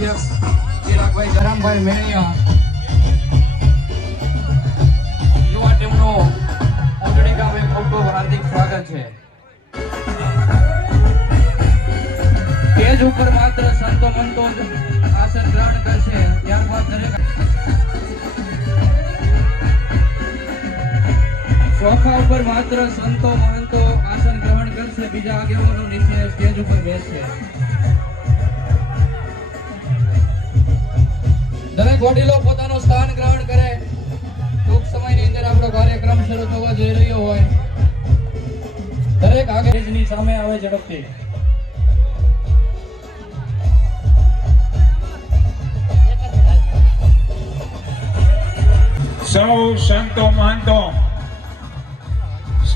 અધ્યક્ષ ચિરાગભાઈ ધરમભાઈ મેણિયા યુવા ટીમનો ઉંટડી ગામે ખૂબ ખૂબ હાર્દિક સ્વાગત છે. સ્ટેજ ઉપર માત્ર સંતો મંતો જ આસન ગ્રહણ કરશે. ત્યારબાદ દરેક સોફા ઉપર માત્ર સંતો મહંતો આસન ગ્રહણ કરશે. બીજા આગેવાનો નીચે સ્ટેજ ઉપર બેસશે. દરેક વડીલો પોતાનું સ્થાન ગ્રહણ કરે. ટૂંક સમયની અંદર આપણો કાર્યક્રમ શરૂ થવા જઈ રહ્યો હોય. દરેક આગેવાનની સામે આવે ઝડપથી. સૌ સંતો મહંતો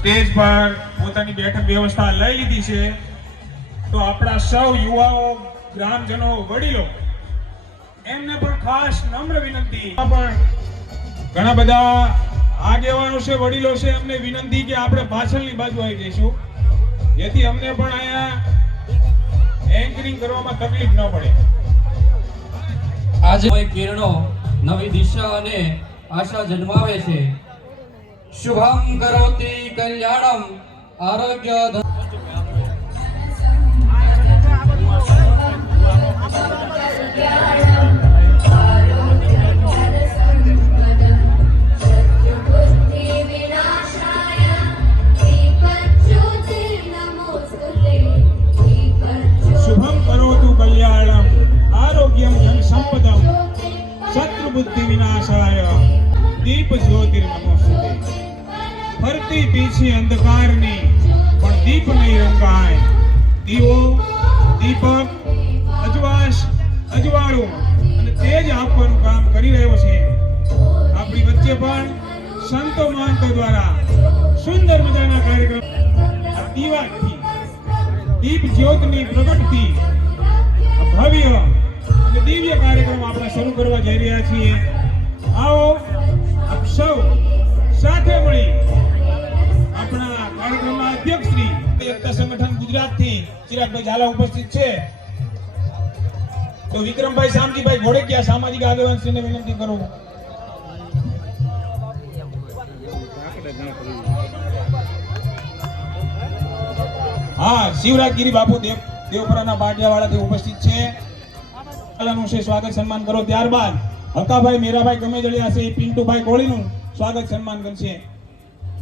સ્ટેજ પર પોતાની બેઠક વ્યવસ્થા લઈ લીધી છે. તો આપણા સૌ યુવાઓ, ગ્રામજનો, વડીલો એમને પણ ખાસ નમ્ર વિનંતી. પણ ઘણા બધા આગેવાનો છે, વડીલો છે, એમને વિનંતી કે આપણે પાછળની બાજુ આવી જઈશું, જેથી અમને પણ અહીંયા એન્કરિંગ કરવામાં તકલીફ ન પડે. આજે કિરણો નવી દિશા અને આશા જન્માવે છે. શુભમ કરોતિ કલ્યાણમ આરોગ્ય શુભમ કરોતુ કલ્યાણમ આરોગ્યમ ધન સંપદમ શત્રુ બુદ્ધિ વિનાશાય દીપ જ્યોતિર્નમોસ્તુતે. ફરતી પીછી અંધકારની પણ દીપ નહીં રંગાય. દીવો, દીપક, અજવાસ, અજવાળું અને તેજ આપવાનું કામ કરી રહ્યો છે. આપણી વચ્ચે પણ સંતો મહંતો દ્વારા સુંદર મજાના કાર્યક્રમ દીવાથી, દીપ જ્યોતની પ્રગટથી ભવ્ય અને દિવ્ય કાર્યક્રમ આપણે શરૂ કરવા જઈ રહ્યા છીએ. આવો આપ સૌ સાથે મળી આપણા કાર્યક્રમના અધ્યક્ષ શ્રી એકતા સંગઠન ગુજરાતથી ચિરાગભાઈ ઝાલા ઉપસ્થિત છે. તો વિક્રમભાઈ શામજીભાઈ ઘોડેકિયા સામાજિક આગેવાન શ્રીને વિનંતી કરું. હા, શિવરાજગીરી બાપુ દેવપુરાના પાટિયાવાડાથી ઉપસ્થિત છે. સ્વાગત સન્માન કરો. ત્યારબાદ હકાભાઈ મેરાભાઈ ગમેજળિયા છે, પિન્ટુભાઈ કોળીનું સ્વાગત સન્માન કરશે.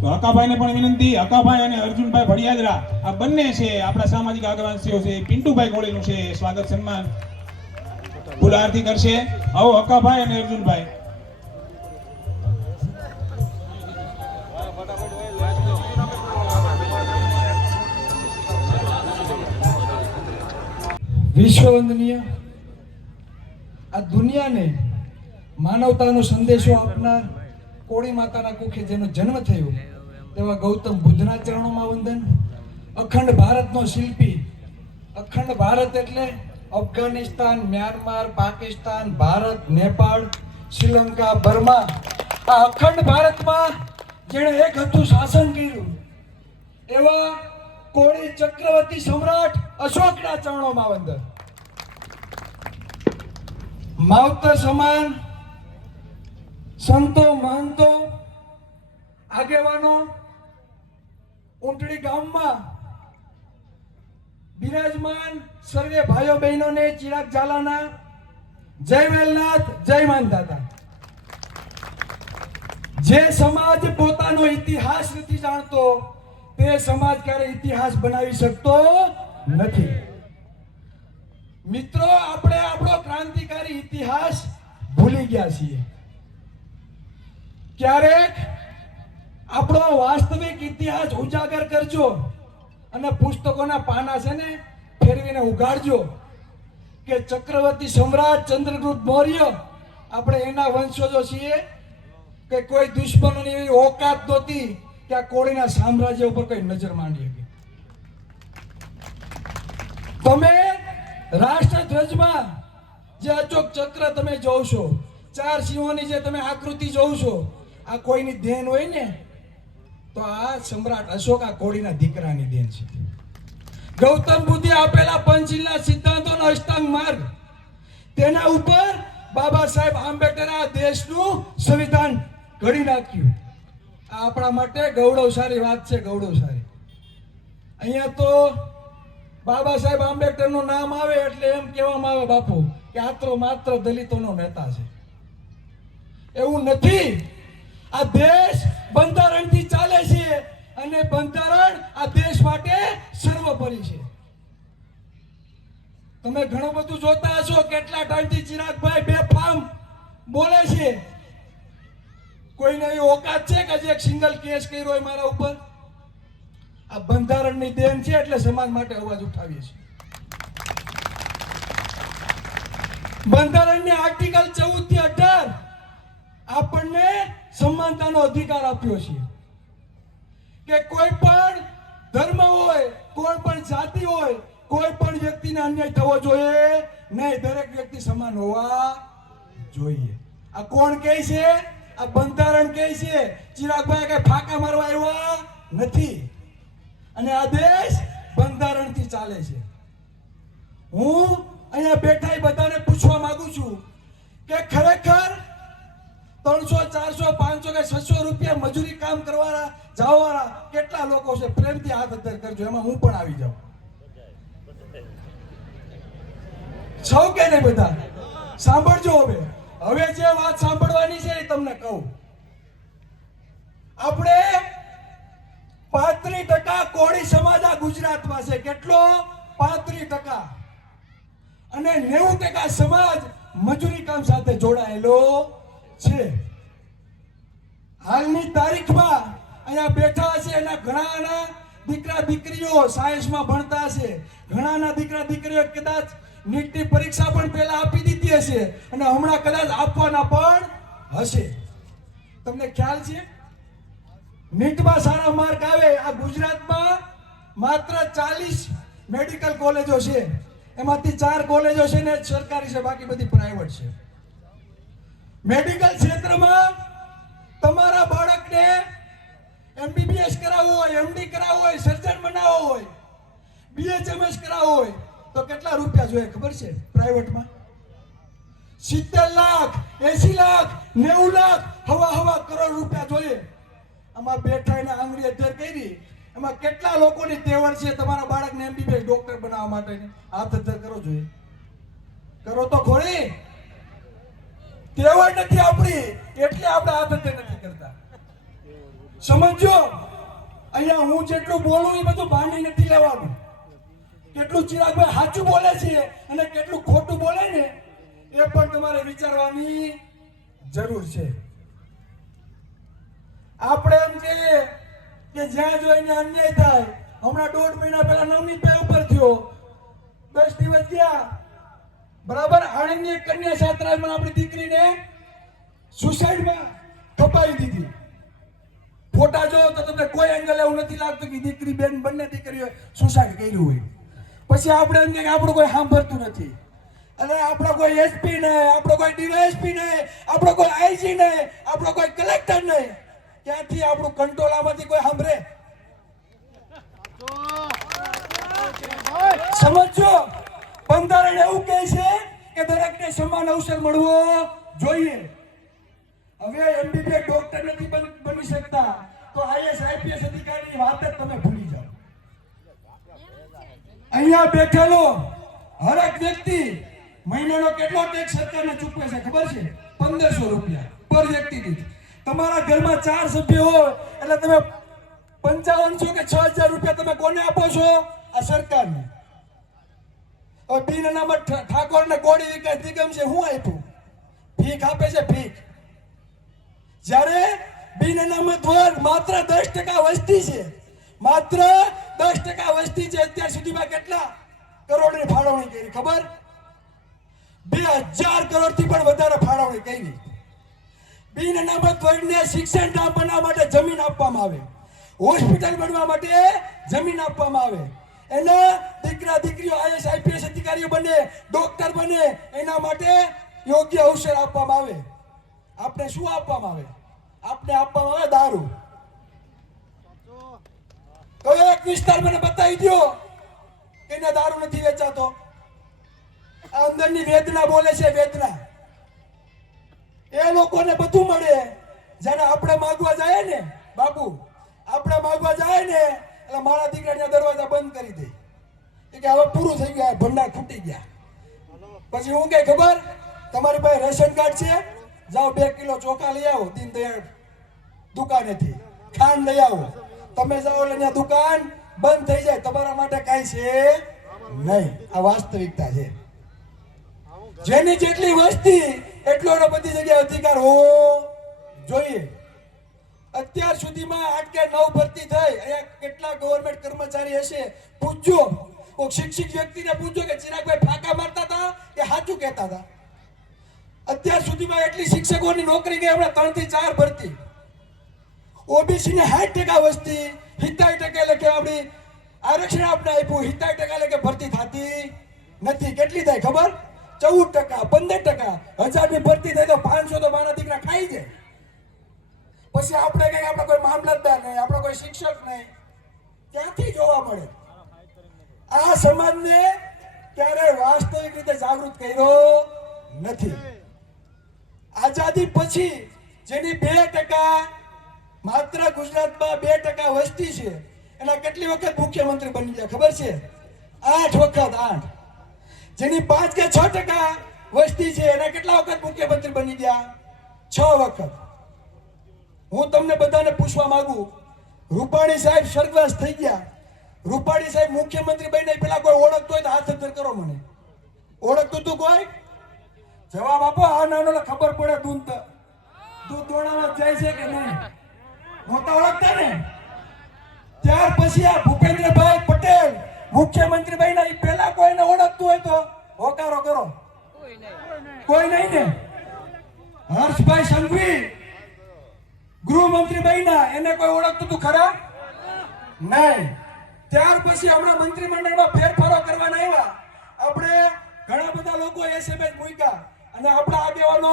તો હકાભાઈને પણ વિનંતી. હકાભાઈ અને અર્જુનભાઈ ભડિયાદરા આ બંને છે આપણા સામાજિક આગેવાનશ્રીઓ છે. પિન્ટુભાઈ કોળીનું છે સ્વાગત સન્માન ફૂલ આરતી કરશે. આવો હકાભાઈ અને અર્જુનભાઈ. વિશ્વવંદનીય આ દુનિયાને માનવતાનો સંદેશો આપનાર કોળી માતાના કુખે જેનો જન્મ થયો તેવા ગૌતમ બુદ્ધના ચરણોમાં વંદન. અખંડ ભારતનો શિલ્પી. અખંડ ભારત એટલે અફઘાનિસ્તાન, મ્યાનમાર, પાકિસ્તાન, ભારત, નેપાળ, શ્રીલંકા, બર્મા, આ અખંડ ભારતમાં જેણે એક હતું શાસન કર્યું એવા કોળી ચક્રવર્તી સમ્રાટ અશોકના ચરણોમાં વંદન. માવતર સમાન સંતો મહંતો આગેવાનો ઉંટડી ગામમાં બિરાજમાન સર્વે ભાઈઓ બહેનોને ચિરાગ ઝાલાના જય વેલનાથ, જય માનદાતા. જે સમાજ પોતાનો ઇતિહાસ નથી જાણતો તે સમાજ ક્યારે ઇતિહાસ બનાવી શકતો નથી. મિત્રો, આપણે આપણો ક્રાંતિકારી ઇતિહાસ ભૂલી ગયા છીએ. ક્યારેક આપણો વાસ્તવિક ઇતિહાસ ઉજાગર કરજો અને પુસ્તકોના પાના છે ને ફેરવીને ઉગાડજો કે ચક્રવર્તી સમ્રાટ ચંદ્રગુપ્ત મૌર્ય આપણે એના વંશજો છીએ કે કોઈ દુશ્મનોની એવી ઓકાત નહોતી કે આ કોળીના સામ્રાજ્ય ઉપર કોઈ નજર માંડી શકે. તમે રાષ્ટ્રધ્વજમાં જે અચોક ચક્ર તમે જોવ છો, ચાર સિંહોની જે તમે આકૃતિ જોવ છો, આ કોઈની દેન હોય ને તો આ સમ્રાટ અશોક આ કોળીના દીકરાની દેન છે. ગૌતમ બુદ્ધે આપેલા પંચશીલના સિદ્ધાંતોનો અષ્ટાંગ માર્ગ તેના ઉપર બાબા સાહેબ આંબેડકરે આ દેશનું સંવિધાન ઘડી નાખ્યું. આ આપણા માટે ગૌરવશાળી વાત છે, ગૌરવશાળી. અહીંયા તો બાબા સાહેબ આંબેડકરનું નામ આવે એટલે એમ કહેવામાં આવે બાપુ કે આ તો માત્ર દલિતોનો નેતા છે. એવું નથી. આ દેશ બંધારણથી ચાલે છે અને બંધારણ આ દેશ માટે સર્વોપરી છે. તમે ઘણું બધું જોતા હશો, કેટલા ટાઈમથી ચિરાગભાઈ બેફામ બોલે છે. કોઈને એવી ઓકાત છે કે જે એક સિંગલ કેસ કર્યો હોય મારા ઉપર? આ બંધારણની દેન છે એટલે સમાજ માટે અવાજ ઉઠાવીએ છીએ. બંધારણની આર્ટિકલ 14 થી 18 આપણને સમાનતાનો અધિકાર આપ્યો છે કે કોઈ પણ ધર્મ હોય, કોઈ પણ જાતિ હોય, કોઈ પણ વ્યક્તિને અન્યાય થવો જોઈએ નહીં. દરેક વ્યક્તિ સમાન હોવા જોઈએ. આ કોણ કહે છે? આ બંધારણ કહે છે. ચિરાગભાઈ કે ફાંકા મારવા આવ્યા નથી. અને આ દેશ બંધારણથી ચાલે છે. હું અહીંયા બેઠા બધાને પૂછવા માંગુ છું કે ખરેખર 300, 400, 500 કે 600 રૂપિયા મજૂરી કામ કરવાના જવાવાળા કેટલા લોકો છે? પ્રેમથી હાથ અદ્ધર કરજો, એમાં હું પણ આવી જાઉં. સૌ કે નહીં? બધા સાંભળજો. હવે જે વાત સાંભળવાની છે એ તમને કહું. આપણે 35% કોળી સમાજ આ ગુજરાતમાં છે. કેટલો? 35%. અને 90% સમાજ મજૂરી કામ સાથે જોડાયેલો છે. હાલની તારીખમાં અહીંયા બેઠા છે એના ઘણાના દીકરા દીકરીઓ સાયન્સમાં ભણતા છે. ઘણાના દીકરા દીકરીઓ કદાચ નીટની પરીક્ષા પણ પહેલા આપી દીધી હશે અને હમણાં કદાચ આપવાના પણ હશે. તમને ખ્યાલ છે? નીટમાં સારા માર્ક આવે. આ ગુજરાતમાં માત્ર 40 મેડિકલ કોલેજો છે. એમાંથી 4 કોલેજો છે ને સરકારી છે, બાકી બધી પ્રાઇવેટ છે. મેડિકલ ક્ષેત્રમાં તમારા બાળકને MBBS કરાવવું હોય, MD કરાવવું હોય, સર્જન બનાવવો હોય, BHMS કરાવવું હોય તો કેટલા રૂપિયા જોઈએ ખબર છે? પ્રાઇવેટમાં 70 લાખ, 80 લાખ, 90 લાખ, હવા કરોડ રૂપિયા જોઈએ. આમાં બેઠા એને આંગળી અધ્ધર કરી. એમાં કેટલા લોકોની તેવડ છે તમારા બાળકને MBBS ડોક્ટર બનાવવા માટે? હાથ અધ્ધર કરો જોઈએ. કરો તો ખોરી. તેવડ નથી આપણી એટલે આપણે હાથ અધ્ધર નથી કરતા. સમજો. અહીંયા હું જેટલું બોલું એ બધું ભાંડી નથી લેવાનું. કેટલું ચિરાગભાઈ સાચું બોલે છે અને કેટલું ખોટું બોલે ને એ પણ તમારે વિચારવાની જરૂર છે. આપણે એમ કહીએ કે જ્યાં જોઈને અન્યાય થાય. હમણાં 1.5 મહિના પહેલા નવનીતભાઈ ઉપર થયો, 10 દિવસ થયા. બરાબર. આણંદની એક કન્યા છાત્રાલયમાં આપણી દીકરીને સુસાઇડમાં કપાવી દીધી. ફોટા જો તો તમને કોઈ એંગલ એવું નથી લાગતું કે દીકરી બેન બંને દીકરીઓ સુસાઇડ કર્યું હોય. પછી આપણે એમ કે આપણું કોઈ સાંભળતું નથી. અને આપણો કોઈ SP નહીં, આપણો કોઈ DYSP નહીં, આપણો કોઈ IG નહીં, આપણો કોઈ કલેક્ટર નહીં. ક્યાંથી આપણું કંટ્રોલામાંથી કોઈ સાંભળે? સમજો. બંધારણ એવું કહે છે કે દરેકને સમાન અવસર મળવો જોઈએ. હવે MBBS ડોક્ટર નથી બની શકતા તો IAS IPS અધિકારીની વાત જ તમે ભૂલી જાઓ. અહીંયા બેઠેલો હરેક વ્યક્તિ મહિનાનો કેટલો ટેક્સ સરકારને ચૂકવે છે ખબર છે? 1500 રૂપિયા પર વ્યક્તિ દીઠ. તમારા ઘરમાં 4 સભ્યો હોય એટલે તમે 5500 કે 6000 રૂપિયા તમે કોને આપો છો? આ સરકારને. હવે બિન અનામત ઠાકોરને ગોળી વિકાસ નિગમ છે, હું આપ્યું? ભીખ આપે છે, ભીખ. જ્યારે બિન અનામત વર્ગ માત્ર 10% વસ્તી છે. માત્ર 10% વસ્તી છે. અત્યાર સુધીમાં કેટલા કરોડની ફાળવણી કરી ખબર? 2000 કરોડથી પણ વધારે ફાળવણી કરી. બિન અનામત વર્ગને શિક્ષણ ધામ બનાવવા માટે જમીન આપવામાં આવે, હોસ્પિટલ બનવા માટે જમીન આપવામાં આવે. એના દીકરા દીકરીઓ IAS IPS અધિકારીઓ બને, ડોક્ટર બને, એના માટે યોગ્ય અવસર આપવામાં આવે. આપણે શું આપવામાં આવે? આપણે આપવામાં આવે દારૂ. તો એક વિસ્તાર મને બતાવી દો કે એને દારૂ નથી વેચાતો. આ અંદરની વેદના બોલે છે, વેદના. એ લોકોને બધું મળે જ્યારે આપણે માગવા જાય ને બાપુ, આપણે માગવા જાય ને એટલે મારા દીકરાના દરવાજા બંધ કરી દે. એ કે હવે પૂરું થઈ ગયા, ભંડાર ખૂટી ગયા. પછી હું કઈ ખબર, તમારી પાસે રેશન કાર્ડ છે, જાઓ 2 કિલો ચોખા લઈ આવો દીનદયાળ દુકાનેથી, ખાંડ લઈ આવો. તમે જાઓ એટલે ત્યાં દુકાન બંધ થઈ જાય, તમારા માટે કાંઈ છે નહીં. આ વાસ્તવિકતા છે. જેની જેટલી વસ્તી એટલો એનો બધી જગ્યાએ અધિકાર હોવો જોઈએ. અત્યાર સુધીમાં 8 કે 9 ભરતી થઈ. અહીંયા કેટલા ગવર્નમેન્ટ કર્મચારી હશે, પૂછજો. કોઈ શિક્ષિત વ્યક્તિને પૂછજો કે ચિરાગભાઈ ફાંકા મારતા હતા કે સાચું કહેતા હતા. અત્યાર સુધીમાં એટલી શિક્ષકોની નોકરી ગઈ, હમણાં 3 થી 4 ભરતી. ઓબીસી ને 60% વસ્તી, 70% એટલે કે આપણી આરક્ષણ આપણે આપ્યું, 70% એટલે કે ભરતી થતી નથી. કેટલી થાય ખબર? 14%, 15%. 1000 ની ભરતી થાય તો 500 તો મારા દીકરા ખાઈ જાય. પછી આપણે કઈ, આપણે કોઈ મામલતદાર નહીં, આપણે કોઈ શિક્ષક નહીં, ત્યાંથી જોવા મળે. આ સમાજને ક્યારે વાસ્તવિક રીતે જાગૃત કર્યો નથી. આઝાદી પછી જેની 2%, માત્ર ગુજરાતમાં 2% વસ્તી છે, એના કેટલી વખત મુખ્યમંત્રી બની ગયા ખબર છે? 8 વખત. 8. જેની 5 કે 6% વસ્તી છે, એના કેટલા વખત મુખ્યમંત્રી બની ગયા? 6 વખત. હું તમને બધાને પૂછવા માંગુ, રૂપાણી સાહેબ સ્વર્ગવાસ થઈ ગયા, રૂપાણી સાહેબ મુખ્યમંત્રી બન્યા પેલા કોઈ ઓળખતો હોય તો હાથ અંદર કરો. મને ઓળખતું તું કોઈ? જવાબ આપો. આ નાનો ખબર પડે દૂધ દોડામાં જાય છે કે નહીં. નહોતા ઓળખતા ને. ત્યાર પછી આ ભૂપેન્દ્રભાઈ પટેલ મુખ્યમંત્રી બન્યા, એ પેલા કોઈને ઓળખતું હોય તો હોકારો કરો. કોઈ નહીં ને. હર્ષભાઈ સંઘવી ગૃહમંત્રી બન્યા, એને કોઈ ઓળખતું તું ખરા? નહીં. ત્યાર પછી હમણાં મંત્રીમંડળમાં ફેરફારો કરવાના આવ્યા. આપણે ઘણા બધા લોકો એસએમએસ મૂક્યા અને આપણા આગેવાનો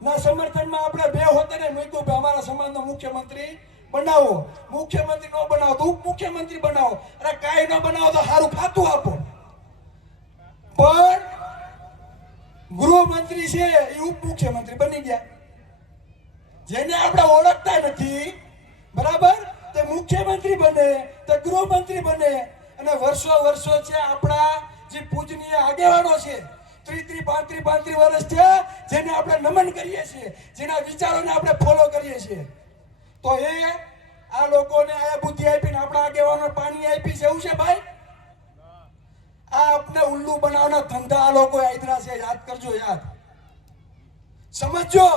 ના સમર્થનમાં આપણે 2 હોતને મૂક્યું કે અમારા સમાજનો મુખ્યમંત્રી બનાવો. મુખ્યમંત્રી નો બનાવો તો ઉપમુખ્યમંત્રી બનાવો. અરે કાંઈ ન બનાવો તો સારું ખાતું આપો. પણ ગૃહમંત્રી છે એ ઉપમુખ્યમંત્રી બની ગયા. જેને આપણે ઓળખતા નથી, બરાબર, તે મુખ્યમંત્રી બને, તે ગૃહમંત્રી બને. અને વર્ષો છે આપણા જે પૂજનીય આગેવાનો છે, 30-35 વર્ષ છે, જેને આપણે નમન કરીએ છીએ, જેના વિચારોને આપણે ફોલો કરીએ છીએ, તો એ આ લોકોને આ બુદ્ધિ આપીને આપણા આગેવાનો પાણી આપી છે એવું છે ભાઈ? આ આપણે ઉલ્લુ બનાવવાના ધંધા આ લોકો આદરા છે. યાદ કરજો, યાદ સમજો.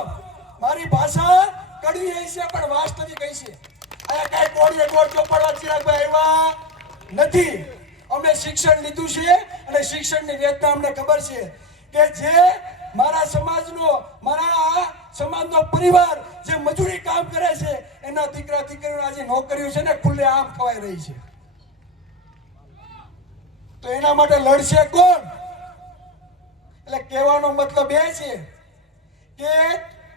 મારી ભાષા કડવી હશે પણ વાસ્તવિક હશે. આ કઈ કોડીએ કોડ ચોપડવા ચિરાગભાઈ આવ્યા નથી. અમે શિક્ષણ લીધું છે અને શિક્ષણની વેદના અમને ખબર છે કે જે મારા સમાજનો પરિવાર જે મજૂરી કામ કરે છે, એના દીકરા દીકરીઓ આજે નોકરીઓ છે ને ખુલ્લે આમ ખવાઈ રહી છે. તો એના માટે લડશે કોણ? એટલે કહેવાનો મતલબ એ છે કે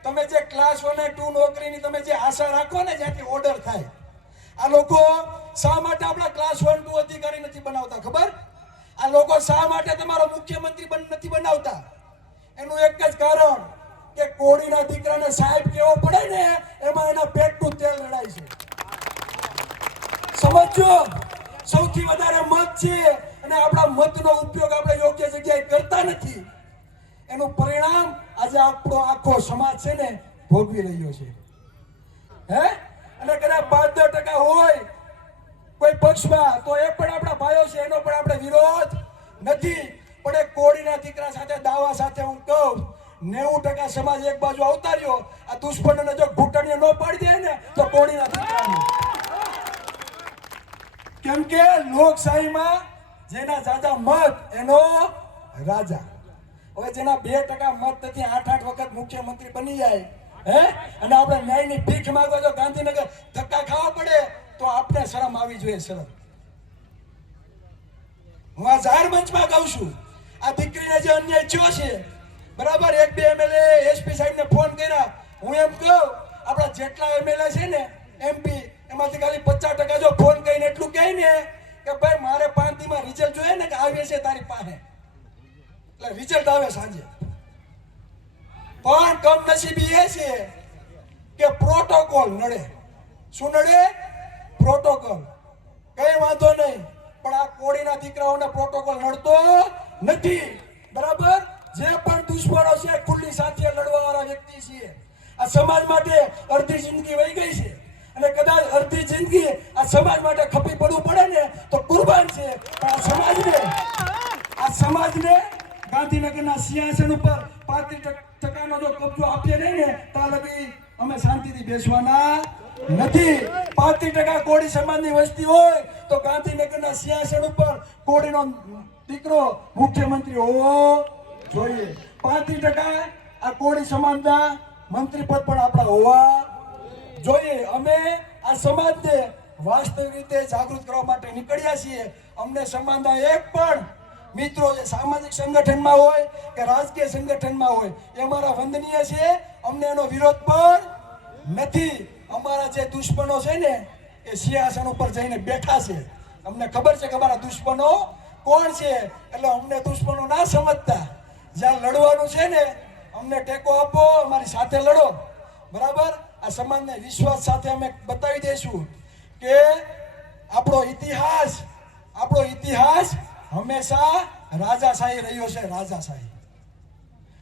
તમે જે ક્લાસ 1 અને 2 નોકરીની તમે જે આશા રાખો ને, જ્યાંથી ઓર્ડર થાય, આ લોકો શા માટે આપણા ક્લાસ 1, 2 અધિકારી નથી બનાવતા ખબર? આ લોકો શા માટે તમારો મુખ્યમંત્રી નથી બનાવતા? એનું એક જ કારણ કે કોળીના દીકરાને સાહેબ કેવો પડે ને, એમાં એના પેટનું તેલ લડાય છે. સમજો, સૌથી વધારે મત છે અને આપણા મતનો ઉપયોગ આપણે યોગ્ય જગ્યાએ કરતા નથી. એનું પરિણામ આજે આપણો આખો સમાજ છે ને ભોગવી રહ્યો છે. અને કદાચ 5-10% હોય કોઈ પક્ષમાં તો એ પણ આપણા ભાઈઓ છે, એનો પણ આપણે વિરોધ નથી. પણ એ કોળીના દીકરા સાથે દાવા સાથે હું કહું, 90% સમાજ એક બાજુ અવતાર્યો. આ દુશ્મનોને જો ઘૂંટણીએ ન પાડી દે ને તો કોળીના દીકરાને. કેમ કે લોકશાહીમાં જેના જાજા મત એનો રાજા. હવે જેના 2% મત નથી 8 વખત મુખ્યમંત્રી બની જાય, અને આપણે ન્યાયની ભીખ માંગવા જો ગાંધીનગર ધક્કા ખાવા પડે તો આપણે શરમ આવી જોઈએ. શરમ. હું આ જાહેર મંચમાં કહું છું, આ દીકરીને જે અન્યાય થયો છે, બરાબર, 1-2 MLA SP સાહેબને ફોન કર્યા. હું એમ કહું, આપણા જેટલા MLA છે ને MP, એમાંથી ખાલી 50% જો ફોન કરીને એટલું કહે ને કે ભાઈ મારે 5 દીમાં રિઝલ્ટ જોઈએ ને કે આવે છે તારી પાસે, એટલે રિઝલ્ટ આવે સાંજે. પણ કમનસીબી એ છે કે પ્રોટોકોલ નડે. શું નડે? પ્રોટોકોલ. કઈ વાંધો નહીં, પણ આ કોળીના દીકરાઓને પ્રોટોકોલ નડતો નથી. બરાબર? જે પણ દુશ્મનો છે ખુલ્લી સાથે લડવા વાળા વ્યક્તિ છે. આ સમાજ માટે અડધી જિંદગી વહી ગઈ છે અને કદાચ અડધી જિંદગી આ સમાજ માટે ખપી પડવું પડે ને તો કુરબાન છે. પણ આ સમાજને ગાંધીનગરના સિંહાસન ઉપર 35% જો કબજો આપીએ નહીં ને ત્યાં લગી અમે શાંતિથી બેસવાના નથી. 35% કોળી સમાજની વસ્તી હોય તો ગાંધીનગરના સિંહાસન ઉપર કોળીનો દીકરો મુખ્યમંત્રી હોવો જોઈએ. 35% આ કોળી સમાજના મંત્રી પદ પણ આપણા હોવા જોઈએ. અમે આ સમાજને વાસ્તવિક રીતે જાગૃત કરવા માટે નીકળ્યા છીએ. અમને સમાજના એક પણ મિત્રો જે સામાજિક સંગઠનમાં હોય કે રાજકીય સંગઠનમાં હોય એ અમારા વંદનીય છે. અમને એનો વિરોધ પણ નથી. અમારા જે દુશ્મનો છે ને એ સિંહાસન ઉપર જઈને બેઠા છે. અમને ખબર છે કે અમારા દુશ્મનો કોણ છે. એટલે અમને દુશ્મનો ના સમજતા. જ્યાં લડવાનું છે ને અમને ટેકો આપો, અમારી સાથે લડો. બરાબર? આ સમાજને વિશ્વાસ સાથે અમે બતાવી દઈશું કે આપણો ઇતિહાસ હંમેશા રાજાશાહી રહ્યો છે. રાજાશાહી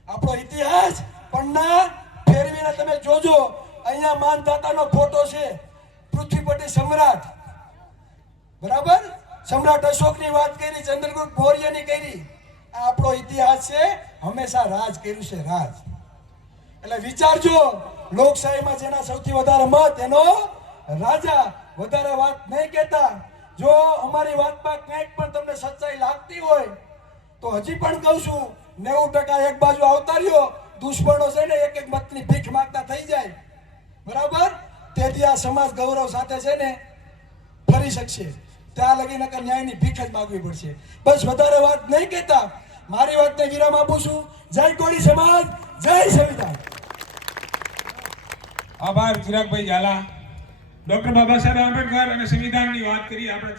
આપણો ઇતિહાસ પણ ના ફેરવીને તમે જોજો. અહીંયા માનધાતાનો ફોટો છે, પૃથ્વીપતિ સમ્રાટ. બરાબર? સમ્રાટ અશોકની વાત કરી, ચંદ્રગુપ્ત મૌર્યની કરી. આ આપણો ઇતિહાસ છે, હંમેશા રાજ કર્યું છે. રાજ એટલે વિચારજો, લોકશાહીમાં જેના સૌથી વધારે મત એનો રાજા. વધારે વાત નહીં કહેતા. જો અમારી વાતમાં કંઈક પણ તમને સચ્ચાઈ લાગતી હોય તો હજી પણ કહું છું, 90% એક બાજુ આવતા રહ્યો. દુશ્મનો છે ને એક એક મતની ભીખ માંગતા થઈ જાય. બરાબર? તેથી આ સમાજ ગૌરવ સાથે છે ને ફરી શકશે. ત્યાં લગી નકર ન્યાયની ભીખ જ માગવી પડશે. બસ વધારે વાત નહીં કહેતા મારી વાતને વિરામ આપું છું. જય કોળી સમાજ, જય સંવિધાન. આભાર ચિરાગભાઈ ઝાલા. ડોક્ટર બાબા સાહેબ આંબેડકર અને સંવિધાનની વાત કરી. આપણા